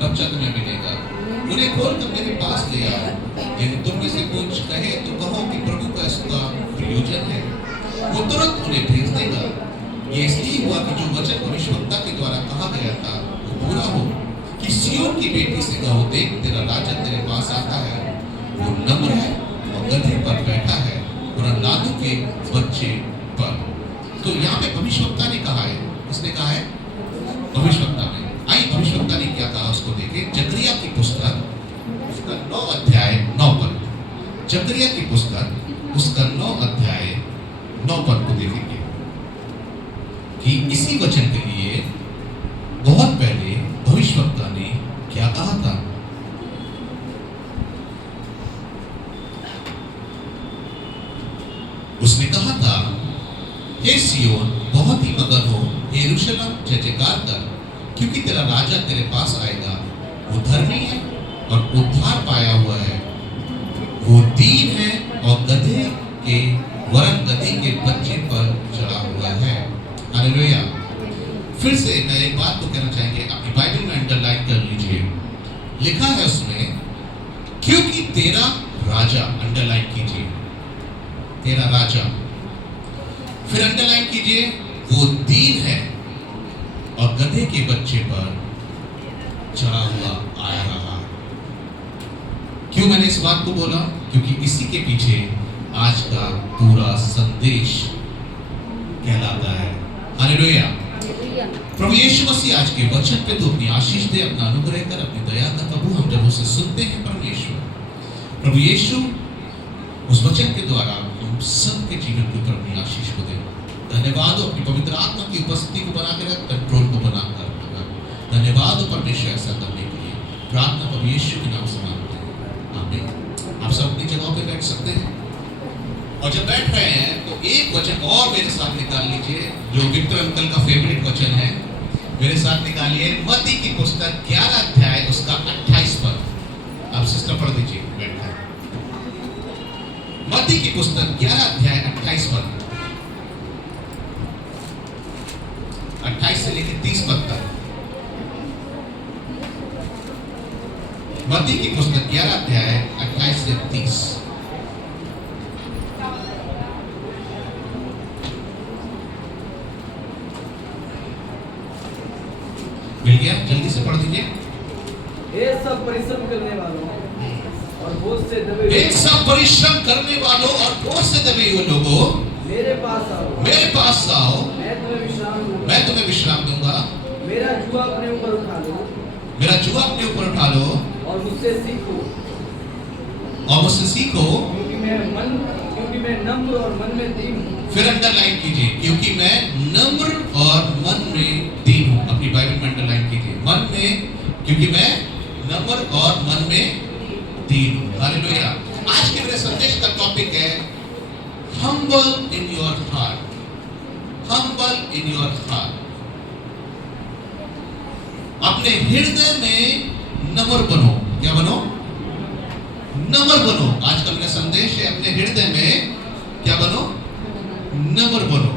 बच्चा तुम्हें मिलेगा। उन्हें खोलकर मेरे पास ले आओ। यदि तुम में से कुछ कहे तो कहो कि प्रभु का इसका प्रयोजन है, वो तुरंत उन्हें भेज देगा। ये इसलिए हुआ कि जो वचन भविष्यवक्ता के द्वारा कहा गया था वो पूरा हो कि सिय्योन की बेटी से कहो, देख तेरा राजा तेरे पास आता है, वो नम्र है और गधे पर बैठा है और लादू के बच्चे पर। तो यहाँ पे भविष्यवक्ता ने कहा है, किसने कहा है? भविष्यवक्ता ने। आई भविष्यवक्ता ने क्या कहा उसको देखें। जकरिया की पुस्तक उसका 9 अध्याय 9 पद। जकरिया की पुस्तक उसका 9 अध्याय 9 पद को देखेंगे कि इसी वचन के लिए बहुत पहले भविष्यवक्ता ने क्या कहा था। उसने कहा था, हे सिय्योन बहुत ही मगन हो, यरूशलेम जय जयकार कर, क्योंकि तेरा राजा तेरे पास आएगा। वो धर्मी है और उद्धार पाया हुआ है, वो दीन है और गधे के के बच्चे पर चढ़ा हुआ है। हालेलुया। फिर से मैं एक बात को कहना चाहेंगे, अपनी बाइबल में अंडरलाइन कर लीजिए। लिखा है उसमें, क्योंकि तेरा राजा, अंडरलाइन कीजिए, तेरा राजा। फिर अंडरलाइन कीजिए, वो दीन है और गधे के बच्चे पर चढ़ा हुआ आया रहा। क्यों मैंने इस बात को बोला? क्योंकि इसी के पीछे आज का पूरा संदेश कहलाता है। हालेलुया। प्रभु यीशु मसीह आज के वचन पे तो अपनी आशीष दे, अपना अनुग्रह कर, अपनी दया का प्रभु हम जब उसे सुनते हैं परमेश्वर, प्रभु यीशु उस वचन के द्वारा हम सबके जीवन के ऊपर अपनी आशीष को दे। धन्यवाद हो अपनी पवित्र आत्मा की उपस्थिति को बनाकर रख, कंट्रोल को बनाकर रख। धन्यवाद हो परमेश्वर ऐसा करने के लिए। प्रार्थना प्रभु यीशु के नाम से मांगते हैं, आमीन। आप सब अपनी जगहों पे बैठ सकते हैं। और जब बैठ रहे हैं तो एक वचन और मेरे साथ निकाल लीजिए, जो विक्टर अंकल का फेवरेट वचन है। मेरे साथ निकालिए मत्ती की पुस्तक 11 अध्याय उसका 28 पद। आप सिस्टर पढ़ दीजिए बैठकर। मत्ती की पुस्तक 11 अध्याय 28 पद, 28 से लेकर 30 पद तक। मत्ती की पुस्तक 11 अध्याय 28 से 30। मिल गया? जल्दी से पढ़ दीजिए। एक सब परिश्रम करने वालों और बोझ से दबे हुए, एक सब परिश्रम करने वालों और बोझ से दबे हुए लोगों, मेरे पास आओ, मेरे पास आओ, मैं तुम्हें विश्राम दूंगा। मैं तुम्हें विश्राम दूंगा। मेरा जुआ अपने ऊपर उठा लो, मेरा जुआ अपने ऊपर उठा लो और मुझसे सीखो, क्योंकि मैं नम्र और मन में दीन हूँ। फिर अंडरलाइन कीजिए, क्योंकि मैं नम्र और मन में दीन हूँ। अपनी बाइबल में अंडरलाइन कीजिए, मन में, क्योंकि मैं नम्र और मन में दीन हूँ। हालेलुया। आज के मेरे संदेश का टॉपिक है humble in your heart, humble in your heart। अपने हृदय में नम्र बनो। क्या बनो? नम्र बनो। आज का मेरा संदेश है, अपने हृदय में क्या बनो? नम्र बनो।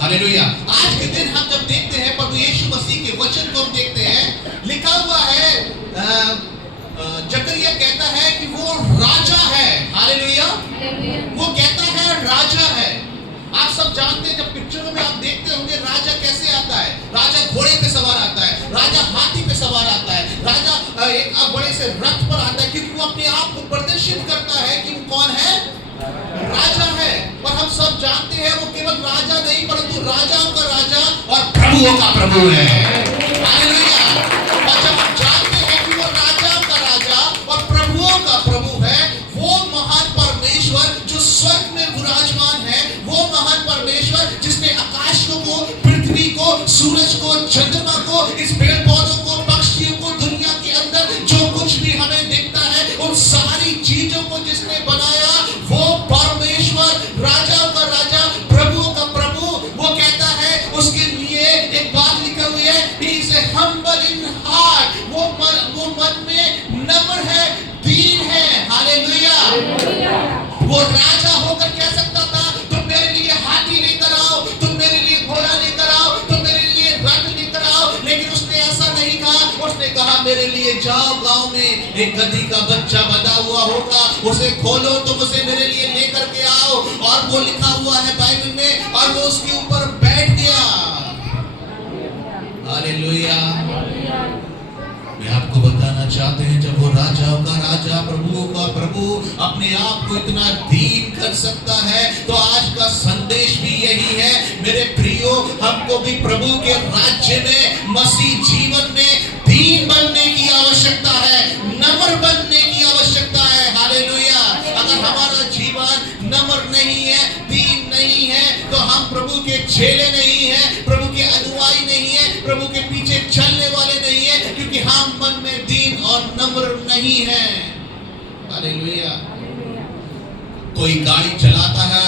हालेलुया। आज के दिन हम जब देखते हैं प्रभु यीशु मसीह के वचन को हम देखते हैं, लिखा हुआ है, जकरिया कहता है कि वो राजा है। हालेलुया। वो कहता है राजा है। आप सब जानते हैं, जब पिक्चरों में आप देखते होंगे राजा कैसे आता है। राजा घोड़े पे सवार आता है, राजा हाथी पे सवार आता है, राजा एक बड़े से रथ पर आता है, क्योंकि वो अपने आप को प्रदर्शित करता है कि वो कौन है? राजा है। और हम सब जानते हैं वो केवल राजा नहीं, परंतु राजाओं का राजा और प्रभुओं का प्रभु है। हालेलुया। और जब हम जानते हैं कि वो राजाओं का राजा और प्रभुओं का प्रभु है, वो महान परमेश्वर जो स्वर्ग में विराजमान है, वो महान परमेश्वर जिसने आकाशों को, पृथ्वी को, सूरज को, चंद्रमा को, इस पेड़ पौधों को, पक्षियों को, दुनिया के अंदर जो कुछ भी हमें दिखता है, उन सारी चीजों को जिसने बनाया, वो परमेश्वर राजाओं का राजा, प्रभुओं का प्रभु। वो कहता है, उसके लिए एक बात लिखी हुई है, मेरे लिए जाओ, गांव में एक गधी का बच्चा बंधा हुआ होगा, उसे खोलो, तुम उसे मेरे लिए लेकर के आओ। और वो लिखा हुआ है बाइबल में, और वो उसके ऊपर बैठ गया। हालेलुया। मैं आपको बताना चाहते हैं, जब वो राजाओं का राजा, प्रभुओं का प्रभु अपने आप को इतना दीन कर सकता है, तो आज का संदेश भी यही है मेरे प्रियो, हमको भी प्रभु के राज्य में, मसीह जीवन में दीन बनने की आवश्यकता है, नम्र बनने की आवश्यकता है। हालेलुया। अगर हमारा जीवन नम्र नहीं है, दीन नहीं है, तो हम प्रभु के चेले नहीं है, प्रभु के अनुयायी नहीं है, प्रभु के पीछे चलने वाले नहीं है, क्योंकि हम मन में दीन और नम्र नहीं है। हालेलुया। कोई गाड़ी चलाता है,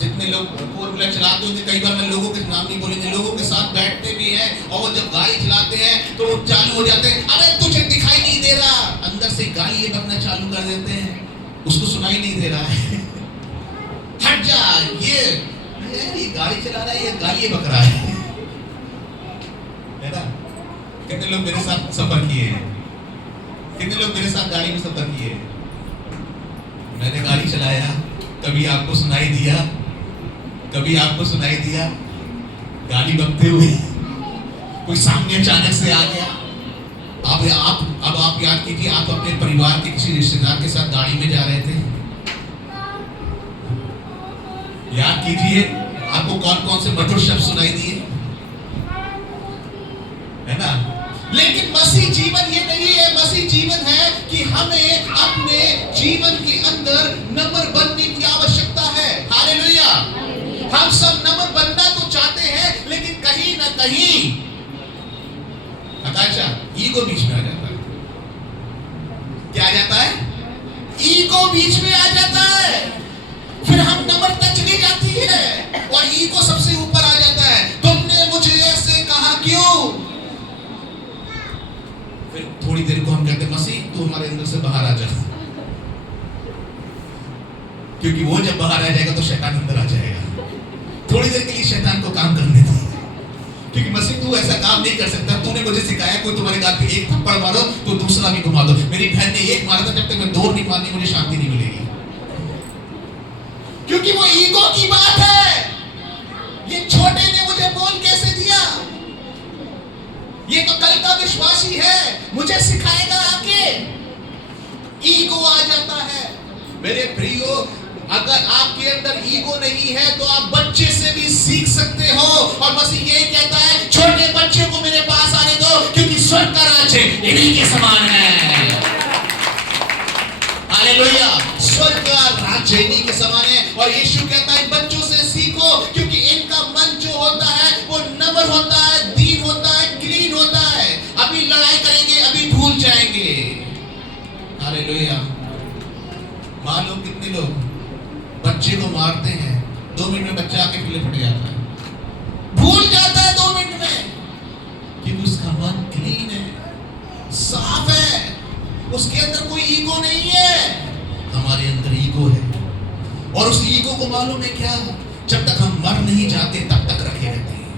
जितने लोग फोर व्हीलर चलाते होते, कई बार मैं लोगों के नाम नहीं बोलेंगे, लोगों के साथ बैठते भी हैं, और वो जब गाड़ी चलाते हैं तो वो चालू हो जाते हैं, अरे तुझे दिखाई नहीं दे रहा, अंदर से गाली बकना चालू कर देते हैं, उसको सुनाई नहीं दे रहा है, हट जा, ये गाड़ी चला रहा है, ये गाली बक रहा है ना। कितने लोग मेरे साथ सफर किए हैं, कितने लोग मेरे साथ गाड़ी में सफर किए हैं? मैंने गाड़ी चलाया, कभी आपको सुनाई दिया, कभी आपको सुनाई दिया गाड़ी बकते हुए? कोई सामने अचानक से आ गया। अब आप याद कीजिए, आप अपने परिवार के किसी रिश्तेदार के साथ गाड़ी में जा रहे थे, याद कीजिए आपको कौन कौन से मधुर शब्द सुनाई दिए, है ना। लेकिन मसीह जीवन ये नहीं है। मसीह जीवन है कि हमें अपने जीवन के अंदर नम्र बनने की आवश्यकता है। हालेलुया। हम सब नम्र बनना तो चाहते हैं, लेकिन कहीं ना कहीं हताशा, ईगो बीच में आ जाता है। क्या आ जाता है? ईगो बीच में आ जाता है, फिर हम नम्रता चली जाती है और ईगो सबसे ऊपर आ जाता है। तुमने मुझे ऐसे कहा क्यों? फिर थोड़ी देर को हम कहते मसीह तू हमारे अंदर से बाहर आ जा, क्योंकि वो जब बाहर आ जाएगा तो शैतान अंदर आ जाएगा। थोड़ी देर के लिए शैतान को काम करने दो, क्योंकि मसीह तू ऐसा काम नहीं कर सकता। तूने मुझे सिखाया कोई तुम्हारे गाल पे एक थप्पड़ मारो तो दूसरा भी घुमा दो। मेरी बहन ने एक मारा था, जब तक मैं दो नहीं मारनी मुझे शांति नहीं मिलेगी, क्योंकि वो ईगो की बात है। ये छोटे ने मुझे बोल कैसे दिया, ये तो कल का विश्वासी है, मुझे सिखाएगा आके। ईगो आ जाता है। मेरे प्रियो, अगर आपके अंदर ईगो नहीं है तो आप बच्चे से भी सीख सकते हो। और मसीह यही कहता है, छोटे बच्चे को मेरे पास आने दो, क्योंकि स्वर्ग का राज्य इन्हीं के समान है। हालेलुया। स्वर्ग का राज्य इन्हीं के समान है। और यीशु कहता है बच्चों से सीखो, क्योंकि इनका मन जो होता है वो नम्र होता है, दीन होता है, क्लीन होता है। अभी लड़ाई करेंगे, अभी भूल जाएंगे। हालेलुया। मान लो कितने लोग बच्चे को मारते हैं, 2 मिनट में बच्चा आके पीले फट जाता है, भूल जाता है 2 मिनट में, क्योंकि उसका मन क्लीन है, साफ है, उसके अंदर कोई ईगो नहीं है। हमारे अंदर ईगो है, और उस ईगो को मालूम है क्या, जब तक हम मर नहीं जाते तब तक रखे रहते हैं,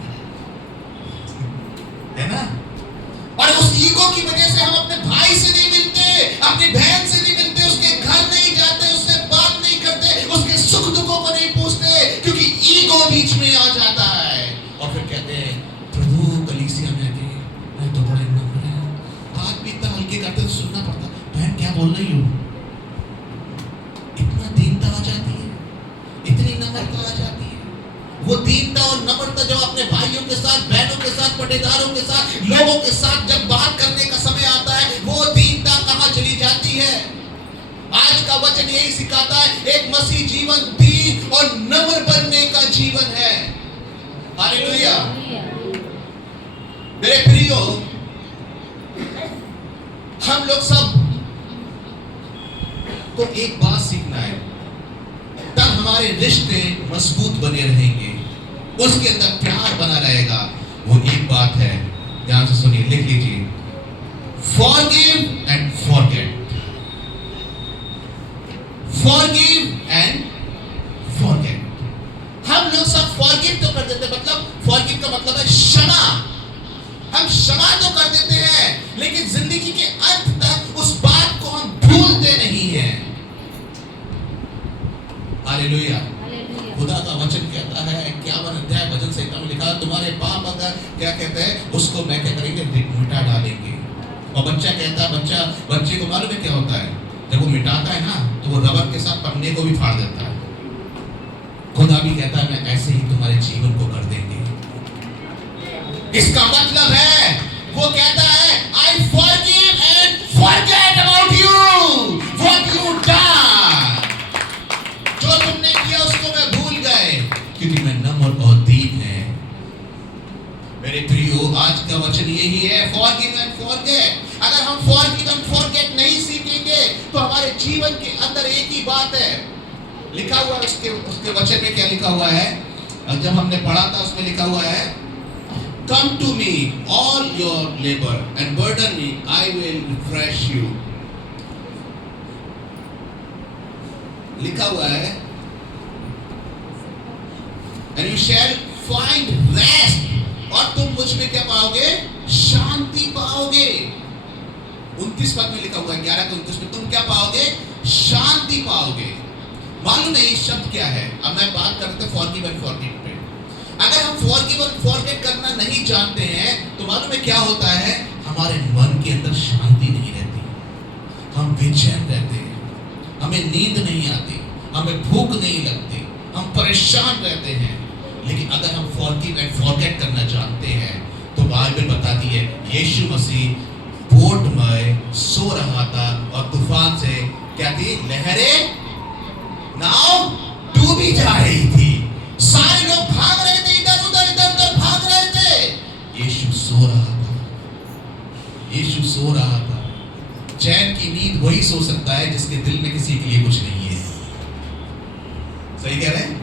है ना। और उस ईगो की वजह से हम अपने भाई से नहीं मिलते, अपनी बहन से नहीं मिलते, उसके घर नहीं जाते, उससे बात नहीं करते, उसके सुख दुखों को नहीं पूछते, क्योंकि ईगो बीच में आ जाता है। और फिर कहते हैं प्रभु कलीसिया में आके मैं तो बड़े नम्र है, बात भी इतना हल्के करते तो सुनना पड़ता, बहन क्या बोल रही हो। इतना दीनता आ जाती है, इतनी नम्रता आ जाती है। वो दीनता और नम्रता जब अपने भाइयों के साथ, बहनों के साथ, पटेदारों के साथ, लोगों के साथ जब बात करने का समय आता है, वो दीनता कहां चली जाती है। आज का वचन यही सिखाता है, एक मसीह जीवन दीन और नम्र बनने का जीवन है। हालेलुया। मेरे प्रियो, हम लोग सब को एक बात सीखना है, तब हमारे रिश्ते मजबूत बने रहेंगे, उसके अंदर प्यार बना रहेगा। वो एक बात है, ध्यान से सुनिए, लिख लीजिए, forgive and forget. Forgive and forget. हम लोग सब फॉरगिव तो कर देते, मतलब फॉरगिव का मतलब है क्षमा। हम क्षमा तो कर देते हैं, लेकिन जिंदगी के अंत तक उस बात को हम भूलते नहीं हैं। हालेलुया। खुदा का वचन कहता है 51 अध्याय भजन संहिता में लिखा, तुम्हारे पाप अगर क्या कहते हैं उसको मैं क्या करेंगे, मिटा डालेंगे। और बच्चा कहता है, बच्चे को मालूम है क्या होता है, जब वो मिटाता है ना तो वो रबर के साथ पन्ने को भी फाड़ देता है। खुदा भी कहता है मैं ऐसे ही तुम्हारे जीवन को कर देंगे। इसका मतलब है वो कहता है I forgive and forget about you what you done। जो तुमने किया उसको मैं भूल गए, क्योंकि मैं नम्र और दीन है। मेरे प्रियो, आज का वचन यही है, forgive and forget। अगर हम forgive and forget नहीं सीखेंगे तो हमारे जीवन के अंदर एक ही बात है लिखा हुआ है। उसके वचन में क्या लिखा हुआ है, जब हमने पढ़ा था उसमें लिखा हुआ है, Come to me all your labor and burden me, I will refresh you। लिखा हुआ है and you shall find rest, और तुम मुझ में क्या पाओगे, शांति पाओगे। 29 पद में लिखा हुआ है, 11 के 29 में तुम क्या पाओगे, शांति पाओगे। मालूम नहीं शब्द क्या है। अब मैं बात करते फॉरगिव एंड फॉरगेट पे। अगर हम फॉरगिव एंड फॉरगेट करना नहीं जानते हैं तो मालूम है क्या होता है, हमारे मन के अंदर शांति नहीं रहती, हम बेचैन रहते हैं, हमें नींद नहीं आती, हमें भूख नहीं लगती, हम परेशान रहते हैं। लेकिन अगर हम फॉरगिव एंड फॉरगेट करना जानते हैं तो बाइबल बताती है यीशु मसीह बोट में सो रहा था और तूफान से क्या थी, लहरें नाव डूबी जा रही थी, सारे लोग भाग रहे थे, इधर उधर भाग रहे थे। यीशु सो रहा था, यीशु सो रहा था। चैन की नींद वही सो सकता है जिसके दिल में किसी के लिए कुछ नहीं है। सही कह रहे हैं?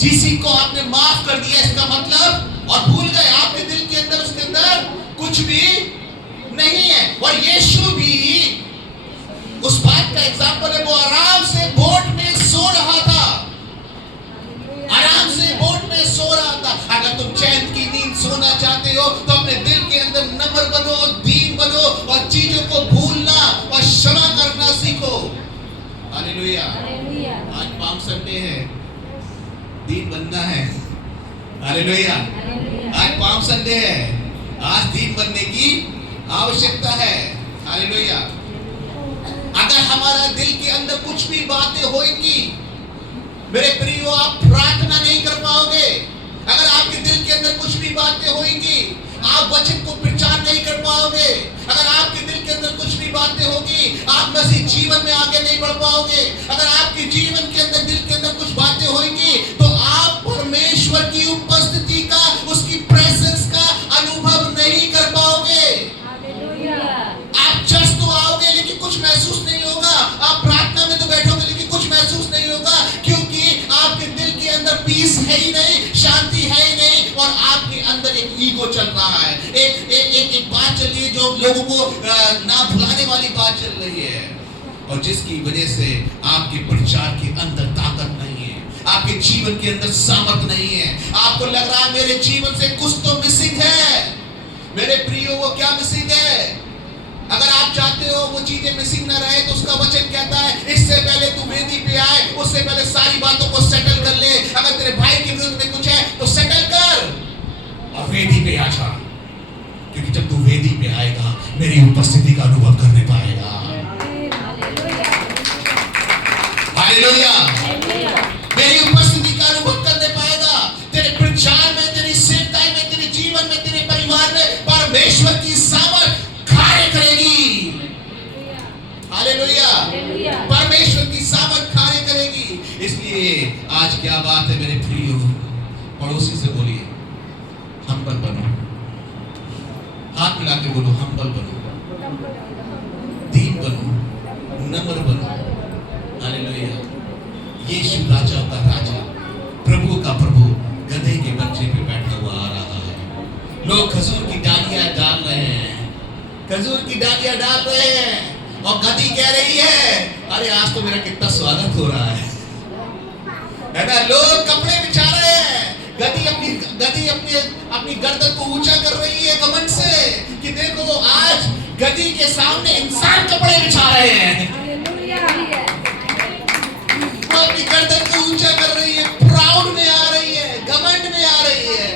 किसी को आपने माफ कर दिया इसका मतलब, और भूल गए आपके दिल के अंदर उसके अंदर कुछ भी नहीं है। और यीशु भी उस बात का एग्जाम्पल है, वो आराम से बोट में सो रहा था, आराम से बोट में सो रहा था। अगर तुम चैन की नींद सोना चाहते हो तो अपने दिल के अंदर नम्र बनो, दीन बनो और चीजों को भूलना और क्षमा करना सीखो। हालेलुया। आज पाम संडे है, दीन बनना है। हालेलुया। आज पाम संडे है, आज दीन बनने की आवश्यकता है। हालेलुया। अगर हमारा दिल के अंदर कुछ भी बातें होंगी, मेरे प्रियो, आप प्रार्थना नहीं कर पाओगे। अगर आपके दिल के अंदर कुछ भी बातें होंगी, आप वचन को प्रचार नहीं कर पाओगे। अगर आपके दिल के अंदर कुछ भी बातें होगी, आप मसीह जीवन में आगे नहीं बढ़ पाओगे। अगर आपके जीवन के अंदर, दिल के अंदर कुछ बातें होंगी तो आप परमेश्वर की उपस्थिति का, उसकी प्रेजेंस का अनुभव नहीं कर पाओगे। आप चर्च तो आओगे लेकिन कुछ महसूस नहीं होगा, आप प्रार्थना में तो बैठोगे लेकिन कुछ महसूस नहीं होगा, क्योंकि आपके दिल के अंदर पीस है ही नहीं, शांति है ही नहीं, और आपके अंदर एक ईगो चल रहा है, एक बात चल रही है जो लोगों को ना भुलाने वाली बात चल रही है, और जिसकी वजह से आपके प्रचार के अंदर ताकत नहीं है, आपके जीवन के अंदर सामर्थ नहीं है। आपको लग रहा है मेरे जीवन से कुछ तो मिसिंग है। मेरे प्रियो, वो क्या मिसिंग है? अगर आप चाहते हो वो चीजें मिसिंग ना रहे तो उसका वचन कहता है इससे पहले तू वेदी पे आए, उससे पहले सारी बातों को सेटल कर ले। अगर तेरे भाई के विरुद्ध में कुछ है तो सेटल कर और वेदी पे आ जा, क्योंकि जब तू वेदी पे आएगा मेरी उपस्थिति का अनुभव करने पाएगा। हालेलुया। मेरी उपस्थिति का अनुभव करने पाएगा। तेरे प्रचार में, तेरी सेवकाई में, तेरे जीवन में, तेरे परिवार में परमेश्वर की सामर्थ कार्य करेगी। हालेलुया। परमेश्वर की सामर्थ कार्य करेगी। इसलिए आज क्या बात है मेरे प्रियो, पड़ोसी से बोलिए हम्बल बनो, हाथ मिला के बोलो हम्बल बनो, दीन बनो, नम्र बनो। हालेलुया। यीशु राजा का राजा, प्रभु का प्रभु गधे के बच्चे पे बैठा हुआ आ रहा है। लोग खजूर की डालियां डाल रहे हैं, खजूर की डालियां डाल रहे हैं, और गधी कह रही है अरे आज तो मेरा कितना स्वागत हो रहा है ना। लोग कपड़े बिछा रहे हैं, गधी अपनी गर्दन को ऊंचा कर रही है घमंड से कि देखो आज गधी के सामने इंसान कपड़े बिछा रहे हैं। वो अपनी गर्दन को ऊंचा कर रही है, प्राउड में आ रही है, घमंड में आ रही है।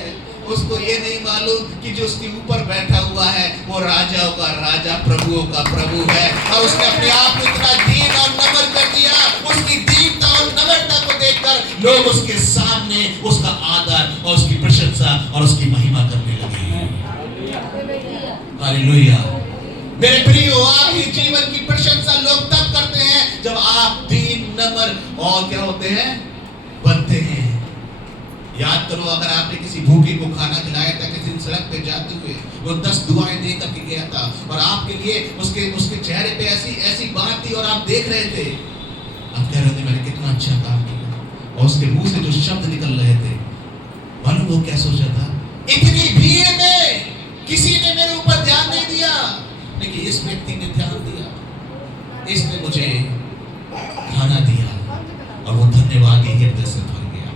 उसको ये नहीं मालूम कि जो उसके ऊपर बैठा हुआ है वो राजाओं का राजा, प्रभुओं का प्रभु है। और उसने अपने आप को इतना दीन और नम्र कर दिया, उसकी दीनता और नम्रता को देखकर लोग उसके सामने उसका आदर और उसकी प्रशंसा और उसकी महिमा करने लगे। हालेलुया। मेरे प्रियो, आपके जीवन की प्रशंसा लोग तब करते हैं जब आप दीन, नम्र और क्या होते हैं, बनते हैं। याद करो, अगर आपने किसी भूखे को खाना खिलाया था, किसी दिन सड़क पे जाते हुए वो 10 दुआएं दे करके गया था और आपके लिए उसके चेहरे पे ऐसी बात थी और आप देख रहे थे, आप कह रहे थे मैंने कितना अच्छा काम किया, और उसके मुंह से जो शब्द निकल रहे थे, मालूम वो क्या सोचा था? इतनी भीड़ में किसी ने मेरे ऊपर ध्यान नहीं दिया, लेकिन इस व्यक्ति ने ध्यान दिया, इसने मुझे खाना दिया और वो धन्यवाद ही हृदय से भर गया,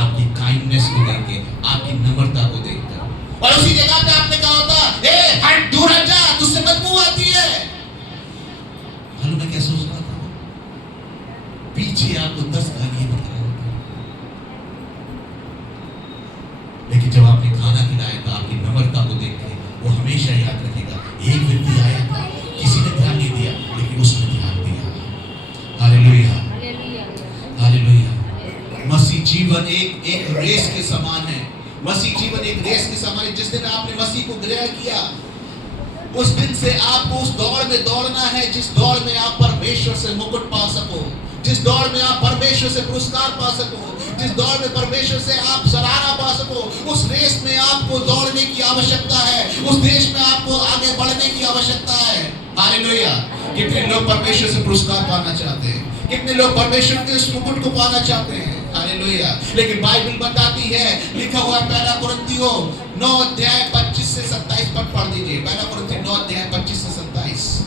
आपकी काइंडनेस को देखकर, आपकी नम्रता को देखकर। और उसी जगह पे आपने कहा होता, ए हट, दूर हट जा, तुझसे बदबू आती है। मालूम मैं क्या सोच रहा था? पीछे आपको 10 गालियां बता रहा होता, लेकिन जब आपने खाना खिलाया था, आपकी नम्रता को देख के वो हमेशा याद रखेगा, एक व्यक्ति आया था, किसी ने ध्यान नहीं दिया, लेकिन उसने ध्यान दिया। Hallelujah, hallelujah. मसीह जीवन एक रेस के समान है। मसीह जीवन एक रेस के समान है। जिस दिन आपने मसीह को ग्रहण किया, उस दिन से आपको उस दौड़ में दौड़ना है जिस दौड़ में आप परमेश्वर से मुकुट पा सको, जिस दौड़ में आप परमेश्वर से पुरस्कार पा सको, जिस दौड़ में परमेश्वर से आप सराहना पा सको। उस रेस में आपको दौड़ने की आवश्यकता है, उस देश में आपको आगे बढ़ने की आवश्यकता है। हालेलुया। कितने लोग परमेश्वर से पुरस्कार पाना चाहते हैं, कितने लोग परमेश्वर के उस मुकुट को पाना चाहते हैं। हालेलुया। लेकिन बाइबल बताती है, लिखा हुआ पहला कुरिन्थियों 9 अध्याय 25 से 27 पद पढ़ दीजिए। पहला कुरिन्थियों 9 अध्याय 25 से 27।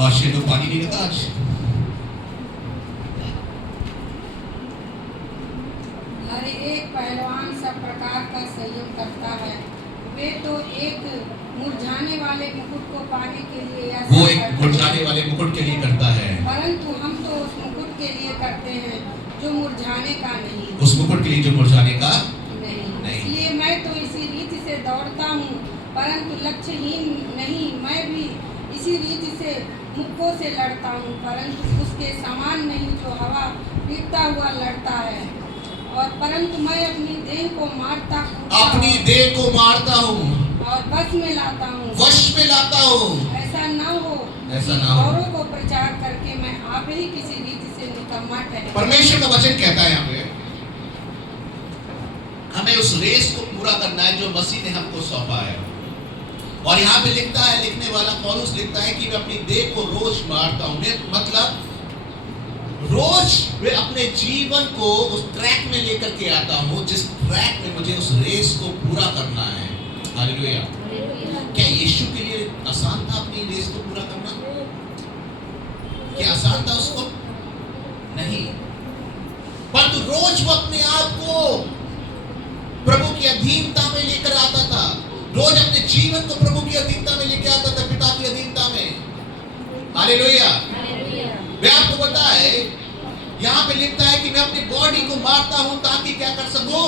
आज ये लोग पानी नहीं लगा आज। हर एक पहलवान सब प्रकार का संयोग करता है। वे तो एक मुरझाने वाले मुकुट को पाने के लिए या वो एक मुरझाने वाले मुकुट के लिए करता है, परंतु हम तो उस मुकुट के लिए करते हैं जो मुरझाने का नहीं। उस मुकुट के लिए जो मुरझाने का नहीं। इसलिए मैं तो इसी रीति से दौड़ता हूँ, परंतु लक्ष्यहीन नहीं। मैं भी इसी रीति से मुक्कों से लड़ता हूँ, परंतु उसके समान नहीं जो हवा पीटता हुआ लड़ता है। और परंतु मैं अपनी देह को मारता हूँ, अपनी देह को मारता हूँ और वश में लाता हूँ, वश में लाता हूँ। ऐसा न हो ऐसा कि ना हो। औरों को प्रचार करके मैं आप ही किसी रीति से निकम्मा ठहरे। परमेश्वर का वचन कहता है यहाँ पे हमें उस रेस को पूरा करना है जो मसीह ने हमको सौंपा है। और यहाँ पे लिखता है, लिखने वाला पौलुस लिखता है कि मैं अपनी देह को रोज मारता हूँ। मतलब रोज मैं अपने जीवन को उस ट्रैक में लेकर के आता हूँ जिस ट्रैक में मुझे उस रेस को पूरा करना है। हालेलुया। क्या यीशु के लिए आसान था अपनी रेस को पूरा करना? क्या आसान था उसको? नहीं। परंतु रोज वो अपने आप को प्रभु की अधीनता में लेकर आता था, रोज अपने जीवन को प्रभु की अधीनता में लेकर आता था, पिता की अधीनता में। हालेलुया। मैं आपको पता है, यहाँ पे लिखता है कि मैं अपनी बॉडी को मारता हूं ताकि क्या कर सकूं?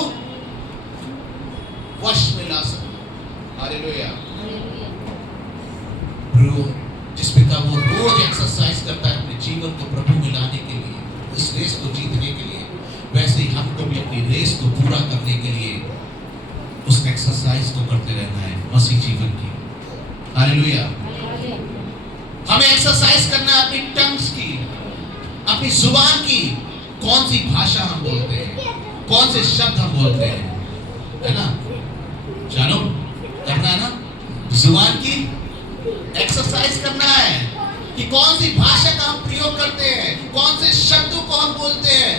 वश में ला सकूं। हालेलुया। जिस पिता वो रोज एक्सरसाइज करता है अपने जीवन को प्रभु में लाने के लिए, इस रेस को जीतने के लिए, वैसे ही हमको भी अपनी रेस को पूरा करने के लिए उस एक्सरसाइज को करते रहना है मसीह जीवन की। हालेलुया। हमें एक्सरसाइज करना है अपनी टंग्स की, अपनी जुबान की। कौन सी भाषा हम बोलते हैं, कौन से शब्द हम बोलते हैं, है ना? जानो, करना है ना? जुबान की एक्सरसाइज करना है कि कौन सी भाषा का हम प्रयोग करते हैं, कौन से शब्दों को हम बोलते हैं।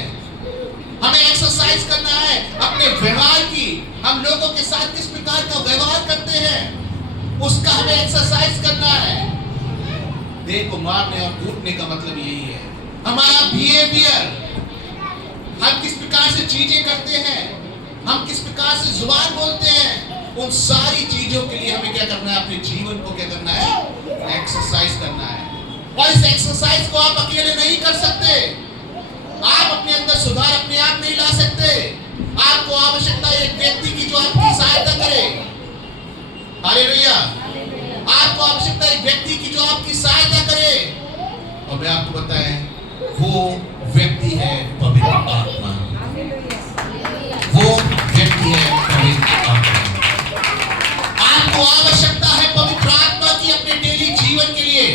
हमें एक्सरसाइज करना है अपने व्यवहार की। हम लोगों के साथ किस प्रकार का व्यवहार करते हैं उसका हमें एक्सरसाइज करना है। देह को मारने और कूटने का मतलब यही है। हमारा बिहेवियर, हम किस प्रकार से चीजें करते हैं, हम किस प्रकार से जुबान बोलते हैं, उन सारी चीजों के लिए हमें क्या करना है, अपने जीवन को क्या करना है, एक्सरसाइज करना है। और इस एक्सरसाइज को आप अकेले नहीं कर सकते। आप अपने अंदर सुधार अपने आप नहीं ला सकते। आपको आवश्यकता है एक व्यक्ति की जो आपकी सहायता करे। हालेलुया। आपको आवश्यकता है एक व्यक्ति की जो आपकी सहायता करे। और मैं आपको बताएं, वो व्यक्ति है पवित्र आत्मा। वो व्यक्ति है पवित्र आत्मा। आपको आवश्यकता है पवित्र आत्मा की अपने डेली जीवन के लिए।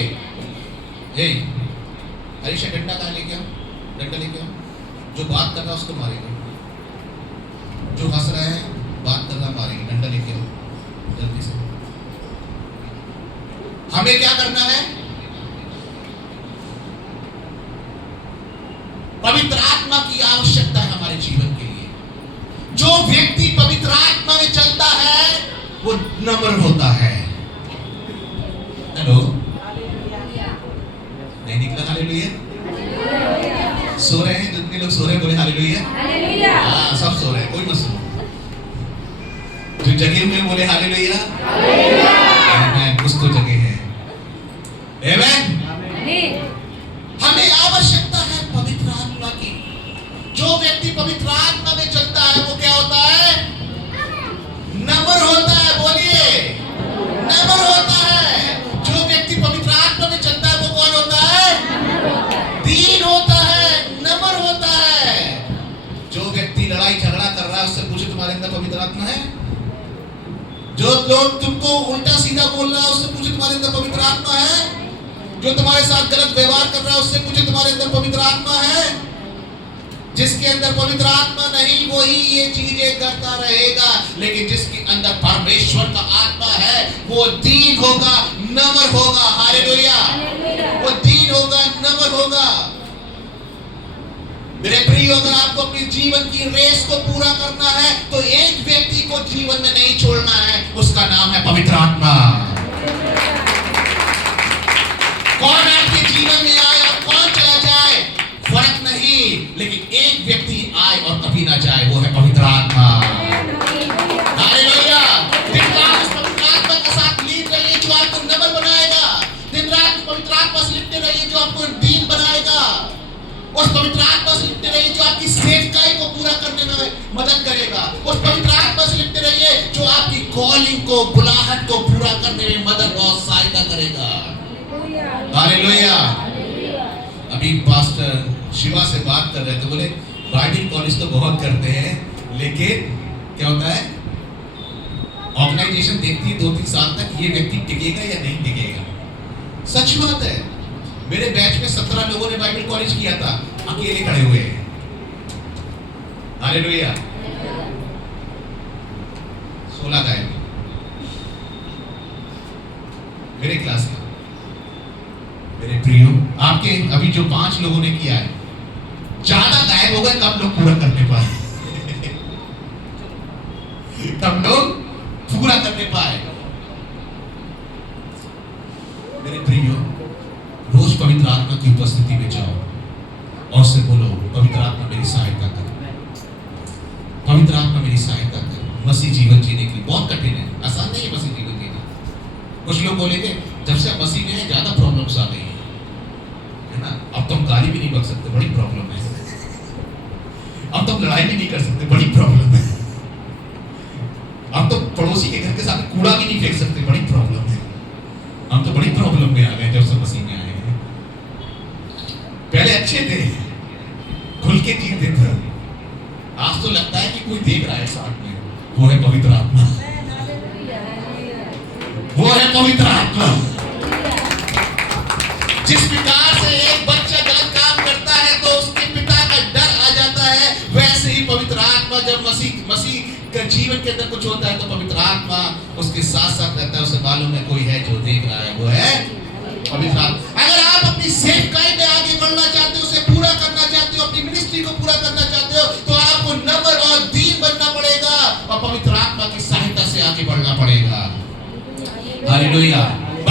हरीश डंडा कहाँ लेके आओ, डंडा लेके आओ। जो बात कर रहा है उसको मारेंगे, जो हंस रहा है बात कर रहा मारेंगे। डंडा लेके आओ जल्दी से। हमें क्या करना है, पवित्र आत्मा की आवश्यकता है हमारे जीवन के लिए। जो व्यक्ति पवित्र आत्मा में चलता है वो नम्र होता है। हेलो, नहीं निकला? हालेलुया। सो रहे हैं जितने लोग सो रहे हैं बोले हालेलुया। हाँ, सब सो रहे हैं, कोई मत सो। जो जगे हुए बोले हालेलुया। आमीन। कुछ तो जगे हैं। आमीन। हमें आवश्यकता है पवित्र आत्मा की। जो व्यक्ति पवित्र आत्मा में चलता है वो क्या होता है, नम्र होता है। बोलिए, नम्र होता है। जो व्यक्ति पवित्र आत्मा में चलता है वो कौन होता है, दीन होता है, नम्र होता है। जो व्यक्ति लड़ाई झगड़ा कर रहा है उससे पूछे तुम्हारे अंदर पवित्र आत्मा है। जो लोग तुमको उल्टा सीधा बोल रहा है उससे पूछे तुम्हारे अंदर पवित्र आत्मा है। जो तुम्हारे साथ गलत व्यवहार कर रहा है उससे पूछे तुम्हारे अंदर पवित्र आत्मा है। जिसके अंदर पवित्र आत्मा नहीं वही ये चीजें करता रहेगा, लेकिन जिसके अंदर परमेश्वर का आत्मा है वो दीन होगा, नम्र होगा। हालेलुया। वो दीन होगा, नम्र होगा। मेरे प्रिय, अगर आपको अपने जीवन की रेस को पूरा करना है तो एक व्यक्ति को जीवन में नहीं छोड़ना है, उसका नाम है पवित्र आत्मा। कौन आपके जीवन में आए और कौन चला जाए फर्क नहीं, लेकिन एक व्यक्ति आए और कभी ना जाए, वो है पवित्र आत्मा। हालेलुया। दिन रात उस पवित्र आत्मा के साथ लीन रहिए जो आपको नम्र बनाएगा। दिन रात उस पवित्र आत्मा से लिपटे रहिए जो आपको दीन बनाएगा। उस पवित्र आत्मा से लिपटे रहिए जो आपकी सेवकाई को पूरा करने में मदद करेगा। उस पवित्र आत्मा से लिपटे रहिए जो आपकी कॉलिंग को, बुलाहट को पूरा करने में मदद और सहायता करेगा। हालेलुया। अभी पास्टर शिवा से बात कर रहे थे, बोले बाइबल कॉलेज तो बहुत करते हैं, लेकिन क्या होता है, ऑर्गेनाइजेशन देखती है 2-3 साल तक ये व्यक्ति टिकेगा या नहीं टिकेगा। सच बात है। मेरे बैच में 17 लोगों ने बाइबल कॉलेज किया था, अकेले खड़े हुए हैं। हालेलुया। 16 गायब मेरे क्लास में। मेरे प्रियो, आपके अभी जो 5 लोगों ने किया है, ज्यादा गायब हो गए, कम लोग पूरा करने पाए। कम लोग पूरा करने पाए। मेरे प्रियो, रोज पवित्र आत्मा की उपस्थिति में जाओ और उससे बोलो, पवित्र आत्मा मेरी सहायता कर, पवित्र आत्मा मेरी सहायता कर। मसीह जीवन जीने के लिए बहुत कठिन है, आसान नहीं है मसीह जीवन जीना। कुछ लोग बोलेंगे जब से आप मसीह में हैं ज्यादा प्रॉब्लम्स आ गई है ना, अब तो हम गाली भी नहीं बक सकते, बड़ी प्रॉब्लम है। अब तो हम लड़ाई भी नहीं कर सकते, बड़ी प्रॉब्लम है। अब तो पड़ोसी के घर के साथ कूड़ा भी नहीं फेंक सकते, बड़ी प्रॉब्लम है। हम तो बड़ी प्रॉब्लम में आ गए जब से मसीह में आए हैं। पहले अच्छे थे, खुल के जीते थे, आज तो लगता है कि कोई देख रहा है साथ में। वो है पवित्र आत्मा, वो है पवित्र आत्मा। जिस प्रकार से एक बच्चा गलत काम करता है तो उसके पिता का डर आ जाता है, वैसे ही पवित्र आत्मा जब मसीह के जीवन के अंदर कुछ होता है तो पवित्र आत्मा उसके साथ साथ रहता है। उसे मालूम है कोई है जो देख रहा है, वो है पवित्र आत्मा। अगर आप अपनी सेवकाई में आगे बढ़ना चाहते हो, उसे पूरा करना चाहते हो, अपनी मिनिस्ट्री को पूरा करना चाहते हो, तो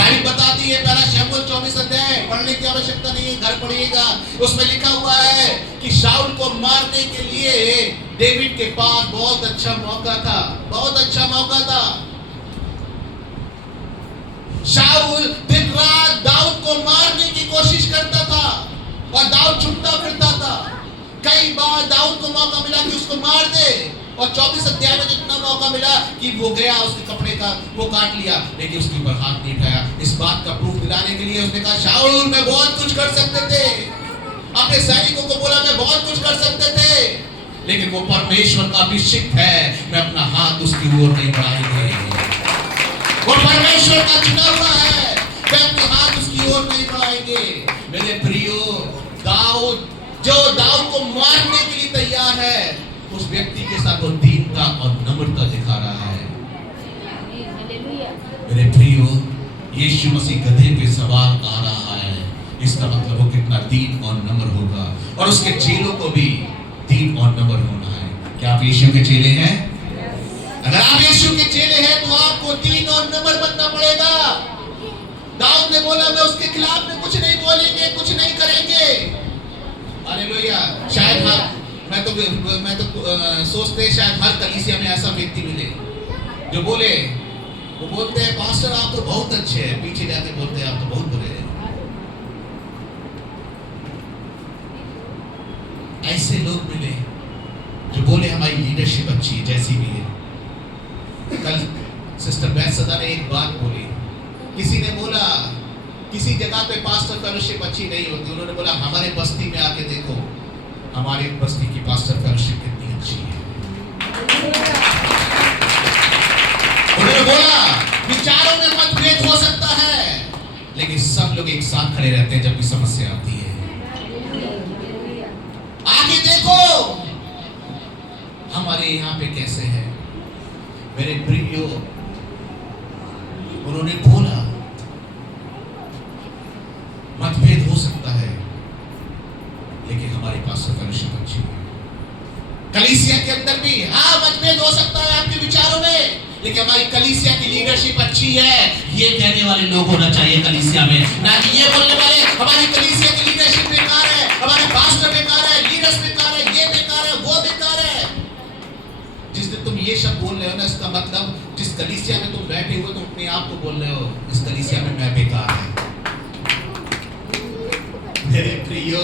बाइबल बताती है, पहला शमूएल 24 अध्याय, पढ़ने की आवश्यकता नहीं है, घर पढ़िएगा। उसमें लिखा हुआ है कि शाऊल को मारने के लिए डेविड के पास बहुत अच्छा मौका था, बहुत अच्छा मौका था। शाऊल दिन रात दाऊद को मारने की कोशिश करता था और दाऊद छुपता फिरता था। कई बार दाऊद को मौका मिला कि उसको मार दे, और 24 अध्याय में जितना मौका मिला कि वो गया, उसके कपड़े का वो काट लिया, लेकिन उसके ऊपर हाथ नहीं उठाया। इस बात का प्रूफ दिलाने के लिए उसने कहा, शाऊल मैं बहुत कुछ कर सकते थे, अपने सैनिकों को बोला मैं बहुत कुछ कर सकते थे, लेकिन वो परमेश्वर का अभिषिक्त है, मैं अपना हाथ उसकी ओर नहीं बढ़ाएंगे। वो परमेश्वर का चुना हुआ है, मैं अपने हाथ उसकी ओर नहीं बढ़ाएंगे। मेरे प्रियो, दाऊद जो दाऊद को मारने के लिए तैयार है, उस व्यक्ति के साथ वो दीनता और नम्रता दिखा रहा है। मेरे प्रियो, यीशु मसीह गधे पे सवार आ रहा है, इसका मतलब वो कितना दीन और नम्र होगा, और उसके चेलों को भी दीन और नम्र होना है। क्या आप यीशु के चेले हैं? अगर आप यीशु के चेले हैं तो आपको दीन और नम्र बनना पड़ेगा। दाऊद ने बोला मैं उसके खिलाफ में कुछ नहीं बोलेंगे, कुछ नहीं करेंगे। हालेलुया। शायद मैं तो सोचते शायद हर कलीसिया में ऐसा व्यक्ति मिले जो बोले, वो बोलते हैं पास्टर आप तो बहुत अच्छे हैं, पीछे जाके बोलते हैं आप तो बहुत बुरे हैं। ऐसे लोग मिले जो बोले हमारी लीडरशिप अच्छी है, जैसी भी है। कल सिस्टर बैसदा ने एक बात बोली, किसी ने बोला किसी जगह पे पास्टर फेलोशिप अच्छी नहीं होती, उन्होंने बोला हमारे बस्ती में आके देखो, हमारी बस्ती की पास्टर फेलोशिप कितनी अच्छी है। उन्होंने बोला विचारों में मतभेद हो सकता है, लेकिन सब लोग एक साथ खड़े रहते हैं जब भी समस्या आती है। आगे देखो हमारे यहाँ पे कैसे है। मेरे प्रियो, उन्होंने बोला मतभेद हो सकता है, लेकिन हमारे पास फेलोशिप अच्छी है। कलीसिया के अंदर भी हाँ मतभेद हो सकता है आपके विचारों में, लेकिन हमारी कलीसिया की लीडरशिप अच्छी है। ये कहने वाले लोग होना चाहिए कलीसिया में, ना कि ये बोलने वाले हमारी कलीसिया की लीडरशिप बेकार है, हमारे पास्टर बेकार है, लीडर्स बेकार है, ये बेकार है, वो बेकार है। जिस दिन तुम ये शब्द बोल रहे हो ना, इसका मतलब जिस कलीसिया में तुम बैठे हुए तुम अपने आप को बोल रहे हो इस कलीसिया में मैं बेकार है। मेरे प्रियो,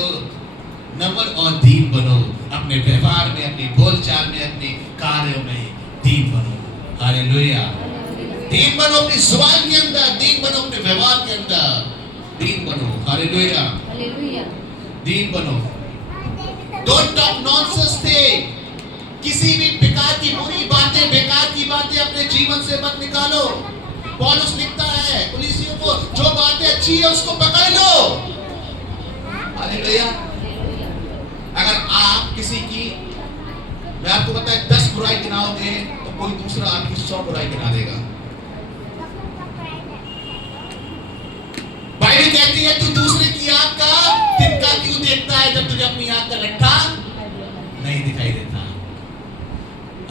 नम्र और दीन बनो, अपने व्यवहार में, अपनी बोलचाल में, अपने कार्यों में दीन बनो। हालेलुया। दीन बनो अपनी जुबान के अंदर, दीन बनो अपने व्यवहार के अंदर, दीन बनो। हालेलुया। दीन बनो। Don't talk nonsense thing. किसी भी बेकार की बुरी बातें, बेकार की बातें अपने जीवन से मत निकालो। पौलुस लिखता है कुलीसियों को, जो बातें अच्छी है उसको पकड़ लो। हालेलुया। अगर आप किसी की, मैं आपको बताया 10 बुराई गिनाओगे तो कोई दूसरा आपकी 100 बुराई गिना देगा। बाइबल कहती है तू दूसरे की आंख का तिनका क्यों देखता है जब तुझे अपनी आंख का लट्ठा नहीं दिखाई देता।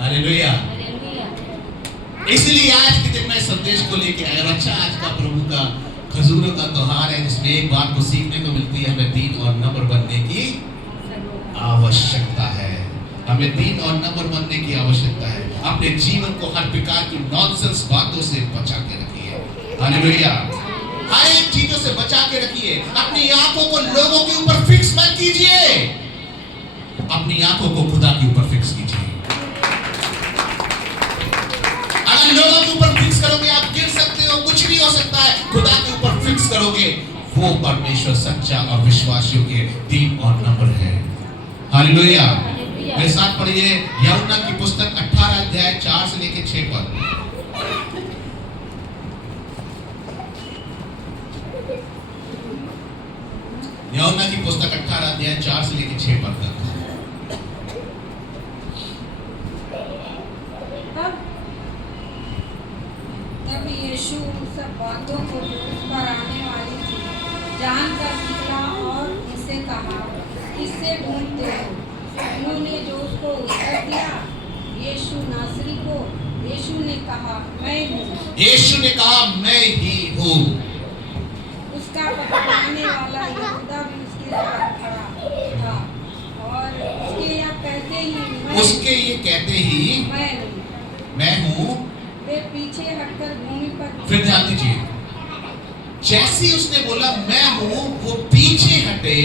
हालेलुया। इसलिए आज के दिन मैं संदेश को लेके आया। अच्छा, आज का प्रभु का खजूरों का त्योहार है, जिसमें एक बात को सीखने को मिलती है, हमें दीन और नम्र बनने की आवश्यकता है। हमें दीन और नम्र बनने की आवश्यकता है। अपने जीवन को हर प्रकार की नॉनसेंस बातों से बचा के रखिए। हालेलुया। हर एक चीजों से बचा के रखिए। अपनी आंखों को लोगों के ऊपर फिक्स मत कीजिए, अपनी आंखों को खुदा के ऊपर फिक्स कीजिए। अगर लोगों के ऊपर फिक्स करोगे आप गिर सकते हो, कुछ भी हो सकता है। खुदा के ऊपर फिक्स करोगे, वो परमेश्वर सच्चा और विश्वासियों के दीन और नम्र है। हालेलुया। मेरे साथ पढ़िए यूहन्ना की पुस्तक 18 अध्याय 4 से लेकर 6 पद। यूहन्ना की पुस्तक 18 अध्याय 4 से लेकर 6 पद तक। तब यीशु उन सब बातों को जो उस पर आने वाली थी जानकर निकला और उनसे कहा, किससे ढूंढते हो? उन्होंने जो उसको उत्तर दिया, यीशु नासरी को। यीशु ने कहा, मैं हूँ। यीशु ने कहा मैं ही हूँ। उसके साथ खड़ा था और उसके यह कहते ही उसके ये कहते ही मैं हूँ, वे पीछे हटकर भूमि पर फिर ध्यान दीजिए, जैसे उसने बोला मैं हूँ, वो पीछे हटे।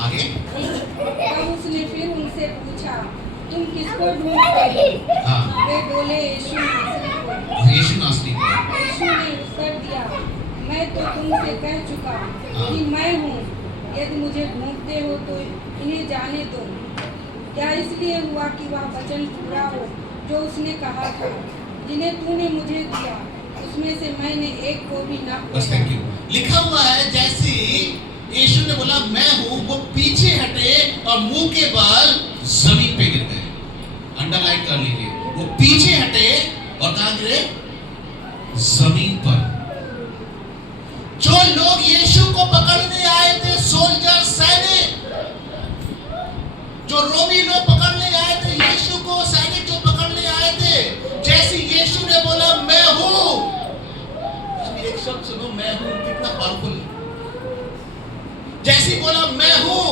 आगे तब उसने फिर उनसे पूछा, तुम किसको ढूंढते हो? हाँ, वे बोले, यीशु नासरी को। यीशु नासरी को। यीशु ने उत्तर दिया, मैं तो तुमसे कह चुका कि मैं हूँ। यदि मुझे ढूंढते हो तो इन्हें जाने दो। क्या इसलिए हुआ कि वह वचन पूरा हो जो उसने कहा था, जिन्हें तूने मुझे दिया उसमें से मैंने एक को भी ना बस खोया। Thank you. लिखा हुआ है जैसे यीशु ने बोला मैं हूँ, वो पीछे हटे और मुंह के बल जमीन पे गिर गए। अंडरलाइन कर लीजिए, वो पीछे हटे और कहाँ गिरे? जमीन पर। जो लोग यीशु को पकड़ने आए थे, सोल्जर, सैनिक, जो रोमी लोग पकड़ने आए थे यीशु को, सैनिक जो पकड़ने आए थे, जैसे यीशु ने बोला मैं हूं, एक शब्द सुनो, मैं हूं, कितना पावरफुल। जैसे बोला मैं हूं,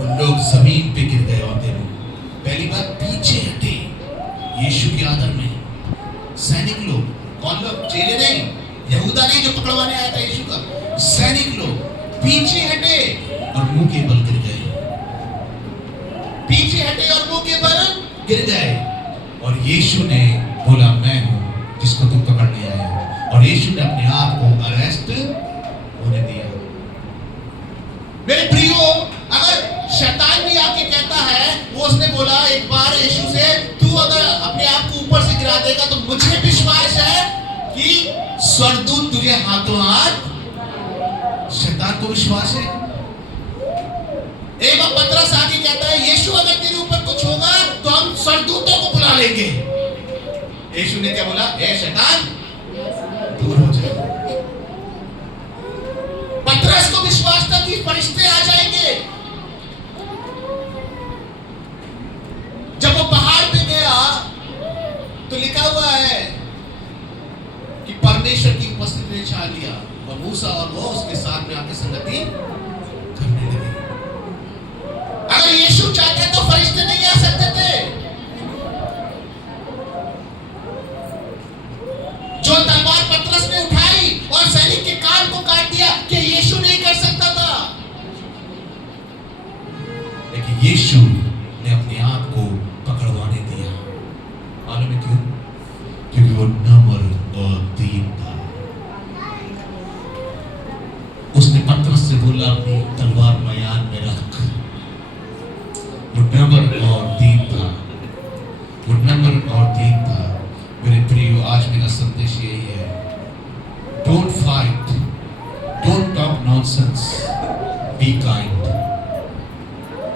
उन लोग जमीन पे गिर गए। और देखो, पहली बात पीछे हटे यीशु के आदर में। सैनिक लोग, कौन लोग? चेले नहीं, यहूदा नहीं जो पकड़वाने आया था यीशु का, सैनिक लोग पीछे हटे और मुंह के बल गिर गए। पीछे हटे और मुंह के बल गिर गए। और यीशु ने बोला मैं हूं जिसको तुम पकड़ने आए हो। और यीशु ने अपने आप को अरेस्ट होने दिया। मेरे प्रियो, अगर शैतान भी आके कहता है, वो उसने बोला एक बार यीशु से, तू अगर अपने आप को ऊपर से गिरा देगा तो मुझे विश्वास है कि स्वर्गदूत तुझे हाथों हाथ। शैतान को विश्वास है। एक बार पतरस आके कहता है, यीशु अगर तेरे ऊपर कुछ होगा तो हम स्वर्गदूतों को बुला लेंगे। यीशु ने क्या बोला? ए शैतान, दूर हो जा। पतरस को विश्वास था कि फरिश्ते आ जाएंगे। जब वो पहाड़ पे गया तो लिखा हुआ है कि परमेश्वर की उपस्थिति ने छा लिया और मूसा और वो उसके साथ में आके संगति करने लगे। अगर यीशु चाहते तो फरिश्ते नहीं आ सकते थे। जो तलवार पतरस ने उठाई और सैनिक के कान को काट दिया, कि यीशु नहीं कर सकता था। लेकिन यीशु ने अपने आप को पकड़वाने दिया। मालूम है क्यों? क्योंकि वो नम्र और दीन था। उसने पतरस से बोला, अपनी तलवार मयान में रख। वो नम्र और दीन था। वो नम्र और दीन था। मेरे प्रियो, आज मेरा संदेश यही है, don't fight, don't talk nonsense, be kind.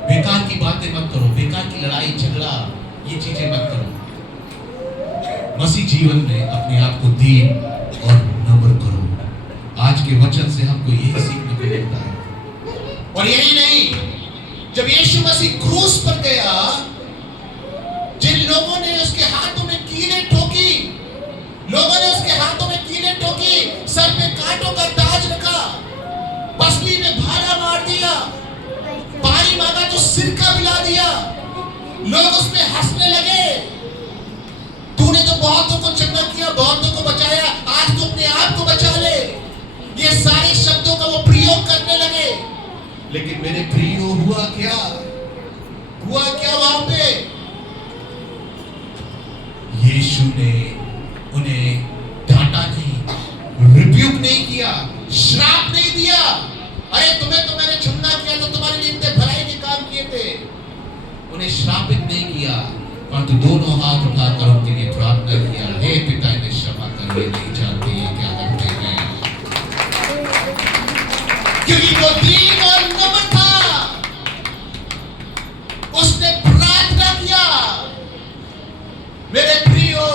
बेकार की बातें मत करो, बेकार की लड़ाई झगड़ा, ये चीजें मत करो। मसीह जीवन में अपने आप को दीन और नम्र करो। आज के वचन से हमको यही सीखने को मिलता है। और यही नहीं, जब यीशु मसीह क्रूस पर गया, जिन लोगों ने उसके हाथों में कीलें ठोकी, लोगों ने उसके हाथों में कीलें ठोकी, सर पे कांटों का ताज रखा, पसली में भाला मार दिया, पानी मांगा तो सिरका पिला दिया, लोग उसमें हंसने लगे। तूने तो बहुतों को चंगा किया, बहुतों को बचाया, आज तू अपने आप को बचा ले। ये सारे शब्दों का वो प्रयोग करने लगे। लेकिन मेरे प्रियो, हुआ क्या? हुआ क्या वहां पे? यीशु ने उन्हें डांटा नहीं, रिब्यूक नहीं किया, श्राप नहीं दिया। अरे तुम्हें तो मैंने चुना किया, तो तुम्हारे लिए इतने भलाई के काम किए थे। उन्हें श्रापित नहीं किया, परंतु दोनों हाथ उठाकर उनके लिए प्रार्थना किया, हे पिता, इन्हें क्षमा कर, वे नहीं जानते ये क्या करते हैं। क्योंकि वो दीन और नम्र था, उसने प्रार्थना किया। मेरे प्रियो,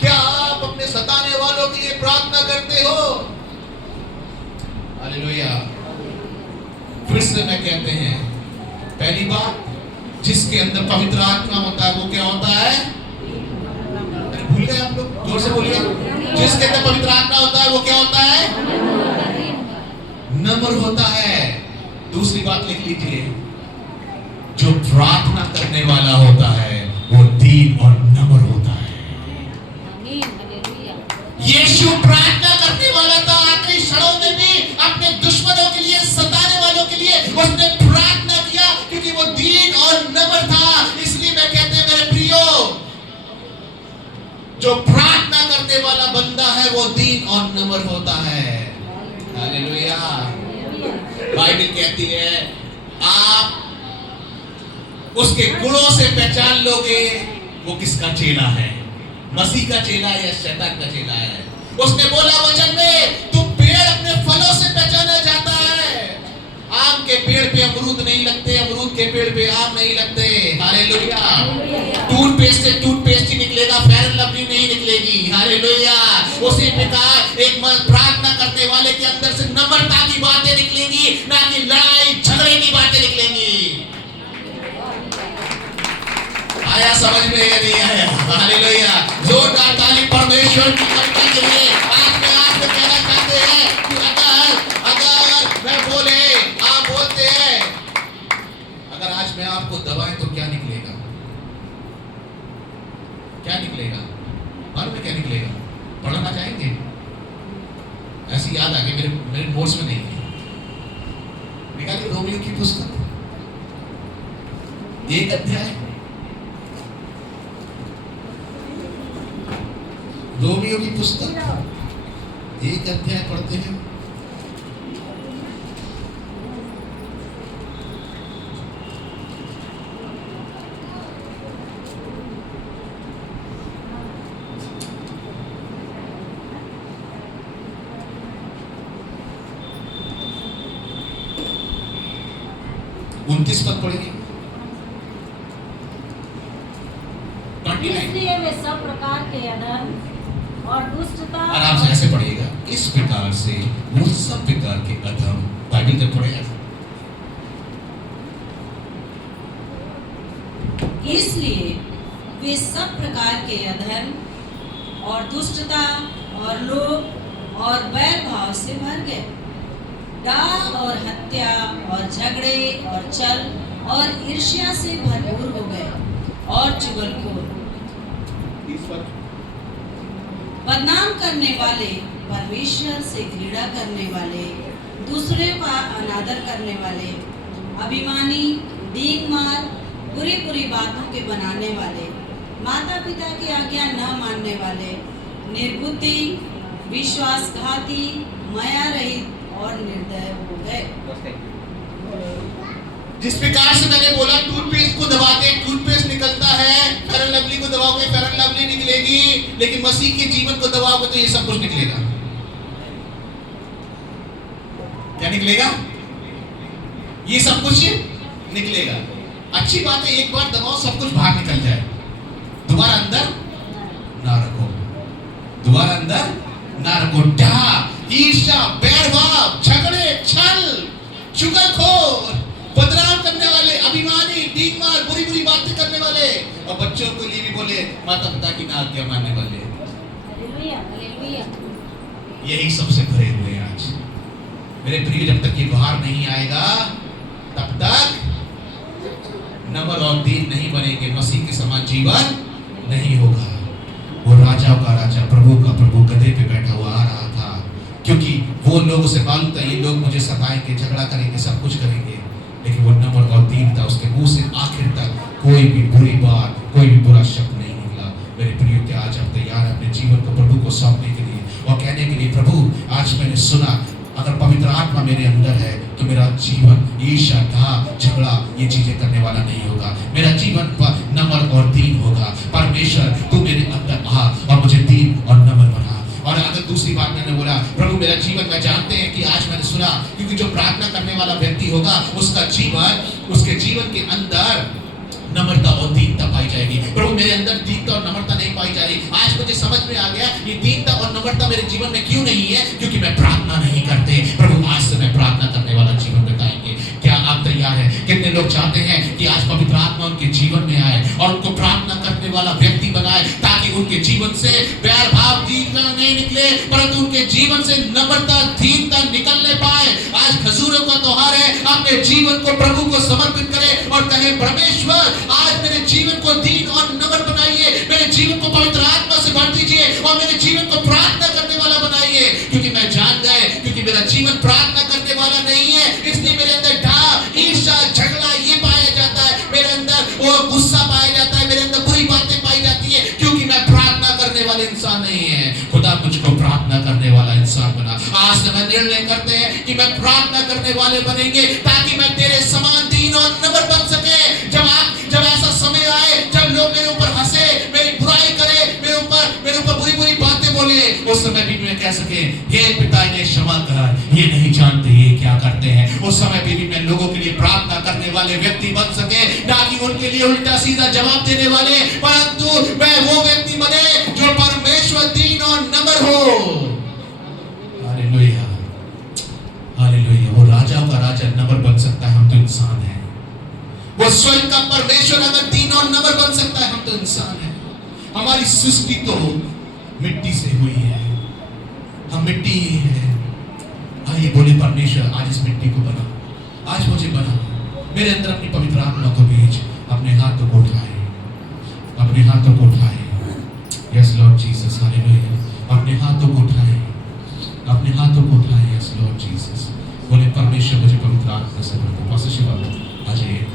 क्या आप अपने सताने वालों के लिए प्रार्थना करते हो? हालेलुया। फिर से मैं कहते हैं, पहली बात, जिसके अंदर पवित्र आत्मा होता है वो क्या होता है? अरे भूल गए आप लोग, जोर से बोलिए। जिसके अंदर पवित्र आत्मा होता है वो क्या होता है? नम्र होता है। दूसरी बात लिख लीजिए, जो प्रार्थना करने वाला होता है वो दीन और नम्र होता है। यीशु प्रार्थना करने वाला था, आखिरी क्षणों में भी अपने दुश्मनों के लिए, सताने वालों के लिए उसने प्रार्थना किया, क्योंकि वो दीन और नम्र था। इसलिए मैं कहते हैं मेरे प्रियो, जो प्रार्थना करने वाला बंदा है वो दीन और नम्र होता है। हालेलुया। बाइबल कहती है आप उसके गुणों से पहचान लोगे वो किसका चेला है, मसीह का चेला है या शैतान का चेला है। उसने बोला वचन में, तुम पेड़ अपने फलों से पहचाना जाता है। आम के पेड़ पे अमरूद नहीं लगते, अमरूद के पेड़ पे आम नहीं लगते। हालेलुया। टूथपेस्ट से टूथपेस्ट ही निकलेगा, फेयर एंड लवली नहीं निकलेगी। हालेलुया। उसी प्रकार एक प्रार्थना करने वाले के अंदर से नम्रता की बातें निकलेंगी, ना कि लड़ाई झगड़े की बातें निकलेंगी। आया समझ में या नहीं आया? हालेलुया। जोरदार ताली परमेश्वर की महिमा के लिए। आज मैं आपको कहना चाहते हैं कि अगर मैं बोले, आप बोलते हैं, अगर आज मैं आपको दबाएं तो क्या निकलेगा? क्या निकलेगा? मालूम है क्या निकलेगा? पढ़ना चाहेंगे? ऐसी याद आ गई, मेरे नोट्स में नहीं है। निकालिए रोमियो की पुस्तक, 1 अध्याय, रोमियो की पुस्तक 1 अध्याय पढ़ते हैं। उनतीस पद पढ़ेंगे। इसलिए वे सब प्रकार के अधर्म और दुष्टता, आराम से ऐसे पढ़िएगा, इस प्रकार से वो सब प्रकार के अधर्म, बाइबल जब पढ़ेगा, इसलिए वे सब प्रकार के अधर्म और दुष्टता और लोभ और वैर भाव से भर गए, डाह और हत्या और झगड़े और छल और ईर्ष्या से भरपूर हो गए और चुगलखोर, बदनाम करने वाले, परमेश्वर से घृणा करने वाले, दूसरे का अनादर करने वाले, अभिमानी, डींगमार, बुरी बुरी बातों के बनाने वाले, माता पिता की आज्ञा न मानने वाले, निर्बुद्धि, विश्वासघाती, माया रहित और निर्दय हो गए। जिस प्रकार से मैंने बोला, टूथपेस्ट को दबाते टूथपेस्ट निकलता है, फेयर एंड लवली को दबाओगे फेयर एंड लवली निकलेगी, लेकिन मसीह के जीवन को दबाओगे तो ये सब कुछ निकलेगा। क्या निकलेगा? ये सब कुछ निकलेगा। अच्छी बात है, एक बार दबाओ सब कुछ बाहर निकल जाए, दोबारा अंदर ना रखो, दोबारा अंदर ना रखो। डाह, ईर्ष्या, बैरभाव, झगड़े, छल, चुगलखोर, बदनाम करने वाले, अभिमानी, डींगमार, बुरी बुरी बातें करने वाले, और बच्चों के लिए भी बोले माता पिता की ना आज्ञा मानने वाले, यही सबसे भरे हुए हैं आज। मेरे प्रिय, जब तक ये बाहर नहीं आएगा तब तक नम्र और दीन नहीं बनेंगे, मसीह के समान जीवन नहीं होगा। वो राजाओं का राजा, प्रभु का प्रभु गधे पे बैठा हुआ आ रहा था, क्योंकि वो लोगों से मालूम था ये लोग मुझे सताएंगे, झगड़ा करेंगे, सब कुछ करेंगे, लेकिन वो नम्र और दीन था। उसके मुंह से आखिर तक कोई भी बुरी बात, कोई भी बुरा शब्द नहीं निकला। मेरे प्रिय, क्या आज आप तैयार हैं अपने जीवन को प्रभु को सौंपने के लिए और कहने के लिए, प्रभु आज मैंने सुना, अगर पवित्र आत्मा मेरे अंदर है तो मेरा जीवन ईर्ष्या, धाह, झगड़ा ये चीजें करने वाला नहीं होगा। मेरा जीवन नम्र और दीन होगा। परमेश्वर तू मेरे अंदर आ और मुझे दीन और नम्र बना। और अगर दूसरी बात मैंने बोला, प्रभु मेरा जीवन, मैं जानते हैं कि आज मैंने सुना, क्योंकि जो प्रार्थना करने वाला व्यक्ति होगा उसका जीवन, उसके जीवन के अंदर नम्रता और दीनता पाई जाएगी। प्रभु मेरे अंदर दीनता और नम्रता नहीं पाई जा रही। आज मुझे समझ में आ गया ये दीनता और नम्रता मेरे जीवन में क्यों नहीं है, क्योंकि मैं प्रार्थना नहीं करते। प्रभु आज से मैं प्रार्थना करने वाला जीवन बिताएंगे। क्या आप तैयार हैं? कितने लोग चाहते हैं कि आज पवित्र आत्मा उनके जीवन में आए और उनको प्रार्थना करने वाला व्यक्ति बनाए, ताकि उनके जीवन से बैर भाव दीनता नहीं निकले, परंतु उनके जीवन से नम्रता दीनता निकलने पाए। आज खजूरों का त्योहार है, अपने जीवन को प्रभु को समर्पित करें और कहें परमेश्वर आज मेरे जीवन को दीन और नम्र बनाइए, मेरे जीवन को पवित्र आत्मा से भर दीजिए और मेरे जीवन को प्रार्थना करने वाला बनाइए। क्योंकि मैं जान गए, क्योंकि मेरा जीवन प्रार्थना करने वाला नहीं है, इसलिए मेरे अंदर डाह ईर्ष्या झगड़ा ये पाया जाता है, मेरे अंदर वो गुस्सा पाया जाता है, मेरे अंदर बुरी बातें पाई जाती है, क्योंकि मैं प्रार्थना करने वाले इंसान नहीं है। खुदा मुझको प्रार्थना करने वाला इंसान बना। आज से मैं निर्णय करते हैं कि मैं प्रार्थना करने वाले बनेंगे, ताकि मैं तेरे समान दीन और नम्र बन सके। जब ऐसा समय आए जब लोग मेरे ऊपर हंसे, मेरी बुराई करे, मेरे ऊपर बुरी बुरी बातें बोले, उस समय भी मैं कह सके हे पिता इन्हें क्षमा कर, ये नहीं जानते ये क्या करते हैं। उस समय भी मैं लोगों के लिए प्रार्थना करने वाले व्यक्ति बन सके, ना कि उनके लिए उल्टा सीधा जवाब देने वाले, परंतु मैं वो व्यक्ति बने जो परमेश्वर दीन और नम्र हो। Hallelujah, hallelujah. वो राजाओं का राजा नम्र बन सकता है, हम तो इंसान हैं। वो स्वर्ग का परमेश्वर अगर दीन और नम्र बन सकता है, हम तो इंसान हैं। हमारी सृष्टि तो मिट्टी से हुई है, हम मिट्टी ही हैं। आइए बोले परमेश्वर आज इस मिट्टी को बना, आज मुझे बना, मेरे अंदर अपनी पवित्र आत्मा को भेज। अपने हाथों को उठाए, अपने हाथों को उठाए। Yes Lord Jesus, hallelujah. अपने हाथों को उठाए, अपने हाथों को उठाए। Yes Lord Jesus. बोले परमेश्वर मुझे पवित्र आत्मा से भर दो। पास्टर शिवा आ जाइए।